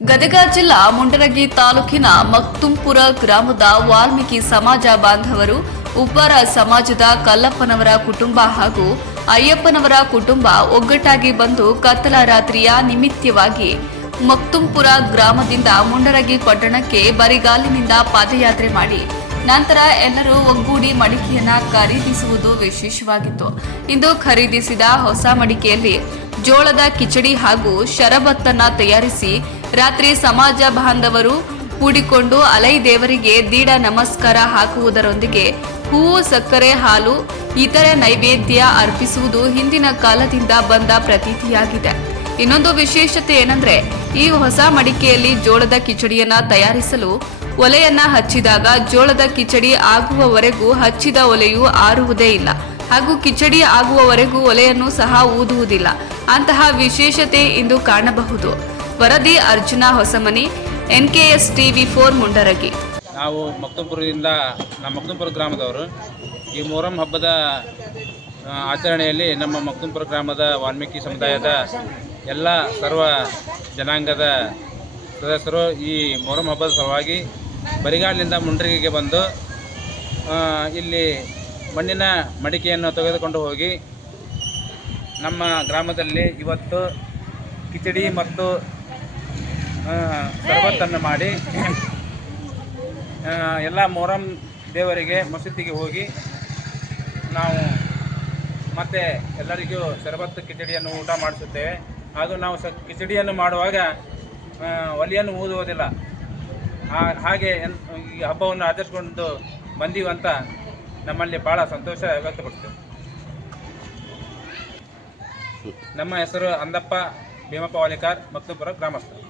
ಗದಗ ಜಿಲ್ಲಾ ಮುಂಡರಗಿ ತಾಲೂಕಿನ ಮಕ್ತುಂಪುರ ಗ್ರಾಮದ ವಾಲ್ಮೀಕಿ ಸಮಾಜ ಬಾಂಧವರು ಉಪ್ಪಾರ ಸಮಾಜದ ಕಲ್ಲಪ್ಪನವರ ಕುಟುಂಬ ಹಾಗೂ ಅಯ್ಯಪ್ಪನವರ ಕುಟುಂಬ ಒಗ್ಗಟ್ಟಾಗಿ ಬಂದು ಕತ್ತಲ ರಾತ್ರಿಯ ನಿಮಿತ್ತವಾಗಿ ಮಕ್ತುಂಪುರ ಗ್ರಾಮದಿಂದ ಮುಂಡರಗಿ ಪಟ್ಟಣಕ್ಕೆ ಬರಿಗಾಲಿನಿಂದ ಪಾದಯಾತ್ರೆ ಮಾಡಿ. ನಂತರ ಎಲ್ಲರೂ ಒಗ್ಗೂಡಿ ಮಡಿಕೆಯನ್ನ ಖರೀದಿಸುವುದು ವಿಶೇಷವಾಗಿತ್ತು. ಇಂದು ಖರೀದಿಸಿದ ಹೊಸ ಮಡಿಕೆಯಲ್ಲಿ ಜೋಳದ ಕಿಚಡಿ ಹಾಗೂ ಶರಬತ್ತನ್ನ ತಯಾರಿಸಿ ರಾತ್ರಿ ಸಮಾಜ ಬಾಂಧವರು ಕೂಡಿಕೊಂಡು ಅಲೈ ದೇವರಿಗೆ ದೀಡ ನಮಸ್ಕಾರ ಹಾಕುವುದರೊಂದಿಗೆ ಹೂವು, ಸಕ್ಕರೆ, ಹಾಲು, ಇತರೆ ನೈವೇದ್ಯ ಅರ್ಪಿಸುವುದು ಹಿಂದಿನ ಕಾಲದಿಂದ ಬಂದ ಪ್ರತೀತಿಯಾಗಿದೆ. ಇನ್ನೊಂದು ವಿಶೇಷತೆ ಏನಂದ್ರೆ, ಈ ಹೊಸ ಮಡಿಕೆಯಲ್ಲಿ ಜೋಳದ ಕಿಚಡಿಯನ್ನ ತಯಾರಿಸಲು ಒಲೆಯನ್ನ ಹಚ್ಚಿದಾಗ ಜೋಳದ ಕಿಚಡಿ ಆಗುವವರೆಗೂ ಹಚ್ಚಿದ ಒಲೆಯು ಆರುವುದೇ ಇಲ್ಲ. ಹಾಗೂ ಕಿಚಡಿ ಆಗುವವರೆಗೂ ಒಲೆಯನ್ನು ಸಹ ಊದುವುದಿಲ್ಲ. ಅಂತಹ ವಿಶೇಷತೆ ಇಂದು ಕಾಣಬಹುದು. ವರದಿ Arjuna Hosamani NKS TV four Mundaragi. ನಾವು ಮಕ್ತುಪುರದಿಂದ, ನಮ್ಮ ಮಕ್ತುಪುರ ಗ್ರಾಮದವರು, ಈ ಮೊಹರಂ ಹಬ್ಬದ ಆಚರಣೆಯಲ್ಲಿ ನಮ್ಮ ಮಕ್ತಂಪುರ ಗ್ರಾಮದ ವಾಲ್ಮೀಕಿ ಸಮುದಾಯದ ಎಲ್ಲ ಸರ್ವ ಜನಾಂಗದ ಸದಸ್ಯರು ಈ ಮೊಹರಂ ಹಬ್ಬದ ಸಲುವಾಗಿ ಬರಿಗಾಲಿನಿಂದ ಮುಂಡರಿಗೆ ಬಂದು ಇಲ್ಲಿ ಮಣ್ಣಿನ ಮಡಿಕೆಯನ್ನು ತೆಗೆದುಕೊಂಡು ಹೋಗಿ ನಮ್ಮ ಗ್ರಾಮದಲ್ಲಿ ಇವತ್ತು ಕಿಚಡಿ ಮತ್ತು ಶರಬತ್ತನ್ನು ಮಾಡಿ ಎಲ್ಲ ಮೊಹರಂ ದೇವರಿಗೆ ಮಸೀದಿಗೆ ಹೋಗಿ ನಾವು ಮತ್ತೆ ಎಲ್ಲರಿಗೂ ಶರಬತ್ತು ಕಿಚಡಿಯನ್ನು ಊಟ ಮಾಡಿಸುತ್ತೇವೆ. ಹಾಗೂ ನಾವು ಸ, ಕಿಚಡಿಯನ್ನು ಮಾಡುವಾಗ ಒಲಿಯನ್ನು ಊದುವುದಿಲ್ಲ. ಹಾಗೆ ಈ ಹಬ್ಬವನ್ನು ಆಚರಿಸ್ಕೊಂಡು ಬಂದೀವಂತ ನಮ್ಮಲ್ಲಿ ಭಾಳ ಸಂತೋಷ ವ್ಯಕ್ತಪಡ್ತೇವೆ ನಮ್ಮ ಹೆಸರು ಅಂದಪ್ಪ ಭೀಮಪ್ಪ ವಾಲಿಕಾರ್, ಮತ್ತೊಬ್ಬರ ಗ್ರಾಮಸ್ಥರು.